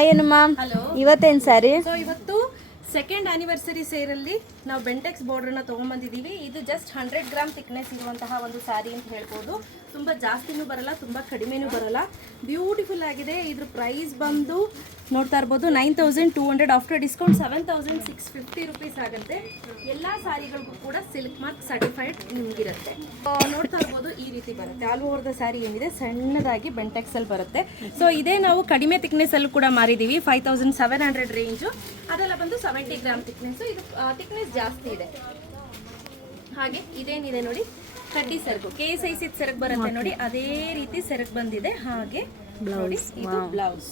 Hi hello ಇವತ್ತೇನು ಸಾರಿ second anniversary ಸೇರಲ್ಲಿ ನಾವು ಬೆಂಟೆಕ್ಸ್ ಬಾರ್ಡ್ರನ್ನ ತೊಗೊಂಬಂದಿದ್ದೀವಿ. ಇದು ಜಸ್ಟ್ ಹಂಡ್ರೆಡ್ ಗ್ರಾಮ್ ತಿಕ್ನೆಸ್ ಇರುವಂತಹ ಒಂದು ಸ್ಯಾರಿ ಅಂತ ಹೇಳ್ಬೋದು. ತುಂಬ ಜಾಸ್ತಿನೂ ಬರಲ್ಲ, ತುಂಬ ಕಡಿಮೆನೂ ಬರಲ್ಲ. ಬ್ಯೂಟಿಫುಲ್ ಆಗಿದೆ. ಇದ್ರ ಪ್ರೈಸ್ ಬಂದು ನೋಡ್ತಾ ಇರ್ಬೋದು nine thousand two hundred after discount seven thousand six fifty rupees ಆಗುತ್ತೆ. ಎಲ್ಲ ಸಾರಿಗಳಿಗೂ ಕೂಡ ಸಿಲ್ಕ್ ಮಾರ್ಕ್ ಸರ್ಟಿಫೈಡ್ ನಿಮಗಿರುತ್ತೆ. ನೋಡ್ತಾ ಇರ್ಬೋದು, ಈ ರೀತಿ ಬರುತ್ತೆ. ಆಲ್ ಓವರ್ ದ ಸ್ಯಾರಿ ಏನಿದೆ, ಸಣ್ಣದಾಗಿ ಬೆಂಟೆಕ್ಸಲ್ಲಿ ಬರುತ್ತೆ. ಸೊ ಇದೇ ನಾವು ಕಡಿಮೆ ಅಲ್ಲಿ ಕೂಡ ಮಾರಿದ್ದೀವಿ five thousand seven hundred range ಬಂದು ಸೆವೆಂಟಿ ಗ್ರಾಮ್ ಥಿಕ್ನೆಸ್ಸು ಇದು ಥಿಕ್ನೆಸ್ ಜಾಸ್ತಿ ಇದೆ. ಹಾಗೆ ಇದೇನಿದೆ ನೋಡಿ ಕಡ್ಡಿ ಸೆರಗು ಕೆ ಸೈಜ್ ಸೆರಗ್ ಬರುತ್ತೆ ನೋಡಿ ಅದೇ ರೀತಿ ಸೆರಗ್ ಬಂದಿದೆ. ಹಾಗೆ ನೋಡಿ ಇದು ಬ್ಲೌಸ್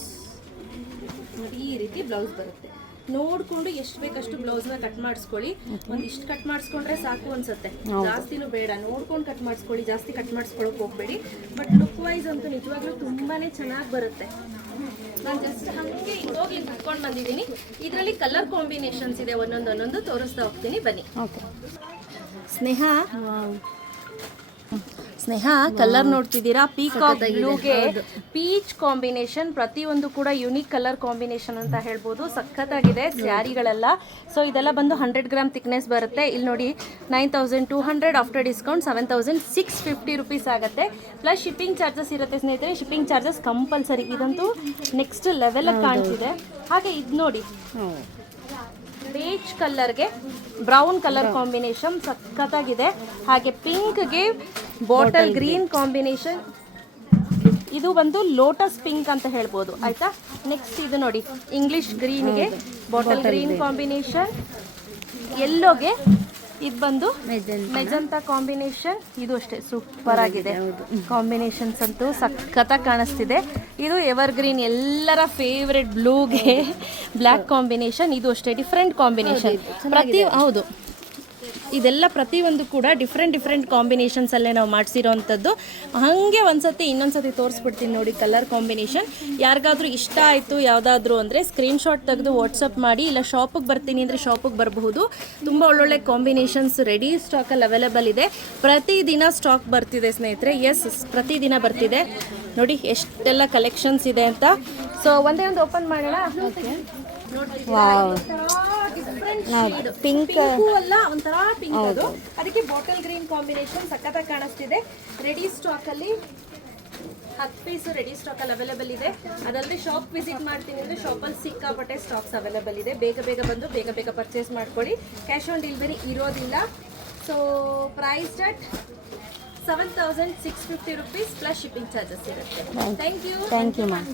ನೋಡಿ ಈ ರೀತಿ ಬ್ಲೌಸ್ ಬರುತ್ತೆ. ನೋಡ್ಕೊಂಡು ಎಷ್ಟು ಬೇಕಷ್ಟು ಬ್ಲೌಸ್ನ ಕಟ್ ಮಾಡಿಸ್ಕೊಳ್ಳಿ. ಒಂದಿಷ್ಟು ಕಟ್ ಮಾಡಿಸ್ಕೊಂಡ್ರೆ ಸಾಕು ಅನ್ಸುತ್ತೆ. ಜಾಸ್ತಿನೂ ಬೇಡ. ನೋಡ್ಕೊಂಡು ಕಟ್ ಮಾಡಿಸ್ಕೊಳ್ಳಿ. ಜಾಸ್ತಿ ಕಟ್ ಮಾಡಿಸ್ಕೊಳಕ್ ಹೋಗ್ಬೇಡಿ. ಬಟ್ ಲುಕ್ ವೈಸ್ ಅಂತೂ ನಿಜವಾಗ್ಲೂ ತುಂಬಾನೇ ಚೆನ್ನಾಗಿ ಬರುತ್ತೆ. ನಾನು ಜಸ್ಟ್ ಹಂಗೆ ಹೋಗಿ ಕುತ್ಕೊಂಡು ಬಂದಿದ್ದೀನಿ. ಇದರಲ್ಲಿ ಕಲರ್ ಕಾಂಬಿನೇಷನ್ಸ್ ಇದೆ. ಒಂದೊಂದು ಒಂದೊಂದು ತೋರಿಸ್ತಾ ಹೋಗ್ತೀನಿ. ಬನ್ನಿ. ಸ್ನೇಹ ಸ್ನೇಹ ಕಲರ್ ನೋಡ್ತಿದ್ದೀರಾ? ಪೀಕಾಕ್ ಬ್ಲೂಗೆ ಪೀಚ್ ಕಾಂಬಿನೇಷನ್ ಪ್ರತಿಯೊಂದು ಕೂಡ ಯುನಿಕ್ ಕಲರ್ ಕಾಂಬಿನೇಷನ್ ಅಂತ ಹೇಳ್ಬೋದು. ಸಖತ್ತಾಗಿದೆ ಸ್ಯಾರಿಗಳೆಲ್ಲ. ಸೊ ಇದೆಲ್ಲ ಬಂದು ಹಂಡ್ರೆಡ್ ಗ್ರಾಮ್ ತಿಕ್ನೆಸ್ ಬರುತ್ತೆ. ಇಲ್ಲಿ ನೋಡಿ nine thousand two hundred after discount seven thousand six fifty rupees ಆಗುತ್ತೆ. ಪ್ಲಸ್ ಶಿಪ್ಪಿಂಗ್ ಚಾರ್ಜಸ್ ಇರುತ್ತೆ ಸ್ನೇಹಿತರೆ. ಶಿಪ್ಪಿಂಗ್ ಚಾರ್ಜಸ್ ಕಂಪಲ್ಸರಿ ಇದಂತೂ ನೆಕ್ಸ್ಟ್ ಲೆವೆಲ್ ಕಾಣ್ತಿದೆ. ಹಾಗೆ ಇದು ನೋಡಿ. ಬೇಜ್ ಕಲರ್ಗೆ ಬ್ರೌನ್ ಕಲರ್ ಕಾಂಬಿನೇಷನ್ ಸಖತ್ತಾಗಿದೆ. ಹಾಗೆ ಪಿಂಕ್ಗೆ ಬಾಟಲ್ ಗ್ರೀನ್ ಕಾಂಬಿನೇಷನ್. ಇದು ಒಂದು ಲೋಟಸ್ ಪಿಂಕ್ ಅಂತ ಹೇಳ್ಬೋದು. ಆಯ್ತಾ? ನೆಕ್ಸ್ಟ್ ಇದು ನೋಡಿ. ಇಂಗ್ಲಿಷ್ ಗ್ರೀನ್ಗೆ ಬಾಟಲ್ ಗ್ರೀನ್ ಕಾಂಬಿನೇಷನ್. ಎಲ್ಲೋಗೆ ಇದು ಬಂದು ಮೆಜಂತ ಕಾಂಬಿನೇಷನ್ ಇದು ಅಷ್ಟೇ ಸೂಪರ್ ಆಗಿದೆ. ಕಾಂಬಿನೇಷನ್ಸ್ ಅಂತೂ ಸಖತ್ತಾಗಿ ಕಾಣಿಸ್ತಿದೆ. ಇದು ಎವರ್ ಗ್ರೀನ್ ಎಲ್ಲರ ಫೇವ್ರೆಟ್ ಬ್ಲೂಗೆ ಬ್ಲ್ಯಾಕ್ ಕಾಂಬಿನೇಷನ್ ಇದು ಅಷ್ಟೇ ಡಿಫ್ರೆಂಟ್ ಕಾಂಬಿನೇಷನ್. ಪ್ರತಿ ಹೌದು. ಇದೆಲ್ಲ ಪ್ರತಿಯೊಂದು ಕೂಡ ಡಿಫ್ರೆಂಟ್ ಡಿಫ್ರೆಂಟ್ ಕಾಂಬಿನೇಷನ್ಸಲ್ಲೇ ನಾವು ಮಾಡಿಸಿರೋವಂಥದ್ದು ಹಾಗೆ ಒಂದ್ಸತಿ ಇನ್ನೊಂದ್ಸತಿ ತೋರಿಸ್ಬಿಡ್ತೀನಿ ನೋಡಿ ಕಲರ್ ಕಾಂಬಿನೇಷನ್ ಯಾರಿಗಾದ್ರೂ ಇಷ್ಟ ಆಯಿತು ಯಾವುದಾದ್ರೂ ಅಂದರೆ ಸ್ಕ್ರೀನ್ಶಾಟ್ ತೆಗೆದು ವಾಟ್ಸಪ್ ಮಾಡಿ, ಇಲ್ಲ ಶಾಪಿಗೆ ಬರ್ತೀನಿ ಅಂದರೆ ಶಾಪಿಗೆ ಬರಬಹುದು. ತುಂಬ ಒಳ್ಳೊಳ್ಳೆ ಕಾಂಬಿನೇಷನ್ಸ್ ರೆಡಿ ಸ್ಟಾಕಲ್ಲಿ ಅವೈಲೇಬಲ್ ಇದೆ. ಪ್ರತಿದಿನ ಸ್ಟಾಕ್ ಬರ್ತಿದೆ ಸ್ನೇಹಿತರೆ. ಎಸ್ ಪ್ರತಿದಿನ ಬರ್ತಿದೆ. ನೋಡಿ ಎಷ್ಟೆಲ್ಲ ಕಲೆಕ್ಷನ್ಸ್ ಇದೆ ಅಂತ. ಸೊ ಒಂದೇ ಒಂದು ಓಪನ್ ಮಾಡೋಣ? ಪಿಂಕ್ ಪಿಂಕು ಅಲ್ಲ ಒಂಥರ ಪಿಂಕ್ ಅದು. ಅದಕ್ಕೆ ಬಾಟಲ್ ಗ್ರೀನ್ ಕಾಂಬಿನೇಷನ್ ಸಖತ್ತಾಗಿ ಕಾಣಿಸ್ತಿದೆ. ರೆಡಿ ಸ್ಟಾಕ್ ಅಲ್ಲಿ ಹತ್ತು ಪೀಸ್ ರೆಡಿ ಸ್ಟಾಕ್ ಅಲ್ಲಿ ಅವೈಲೇಬಲ್ ಇದೆ. ಅದಲ್ಲದೆ ಶಾಪ್ ವಿಸಿಟ್ ಮಾಡ್ತೀನಿ ಅಂದ್ರೆ ಶಾಪಲ್ಲಿ ಸಿಕ್ಕಾಪಟ್ಟೆ ಸ್ಟಾಕ್ಸ್ ಅವೈಲೇಬಲ್ ಇದೆ. ಬೇಗ ಬೇಗ ಬಂದು ಬೇಗ ಬೇಗ ಪರ್ಚೇಸ್ ಮಾಡ್ಕೊಳ್ಳಿ. ಕ್ಯಾಶ್ ಆನ್ ಡೆಲಿವರಿ ಇರೋದಿಲ್ಲ. So price ಡಟ್ seven thousand six fifty rupees plus shipping charges ಇರುತ್ತೆ. Thank you thank you ma'am